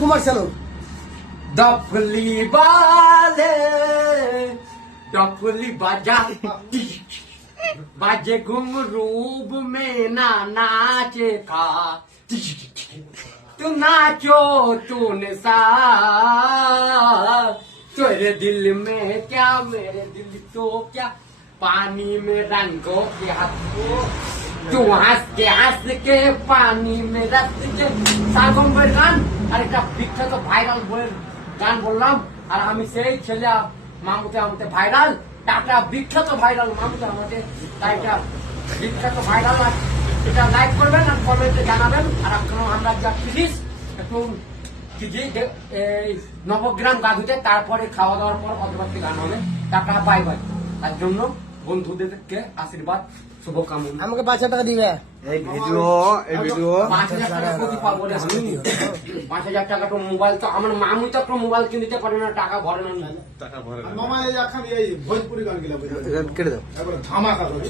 কুমার শানু डफली वाले डफली बाजा बाजे घुंघरूब में ना नाचे का तू नाचो तूने सा तेरे दिल में क्या मेरे दिल तो क्या पानी में रंगो के हाथों तू हंस के पानी में रस के सागम्बर गान अरे का বিখ্যাত ভাইরাল বইয়ের গান বললাম আর আমি সেই ছেলে মামুতে আমাদের ভাইরাল টাটা বিখ্যাত ভাইরাল মামুতে আমাদের তাই এটা বিখ্যাত ভাইরাল এটা লাইক করবেন আর কমেন্টে জানাবেন আর আমরা যা প্লিজ একটু এই নবগ্রাম গাধুতে তারপরে খাওয়া দাওয়ার পর অতবাকি গান হবে টাটা বাই বাই তার জন্য বন্ধুদেরকে আশীর্বাদ শুভকামনা আমাকে 5,000 টাকা দিবে এই ভিডিও 5,000 টাকা কোটি পাবো রে আমি 5,000 টাকা তো মোবাইল তো আমার মামু তো একটা মোবাইল কিনতে পারে না টাকা ভরে না টাকা ভরে মামা এই এখন এই ভোজপুরি গান গিলা কেটে দাও একবার ধামাকা করে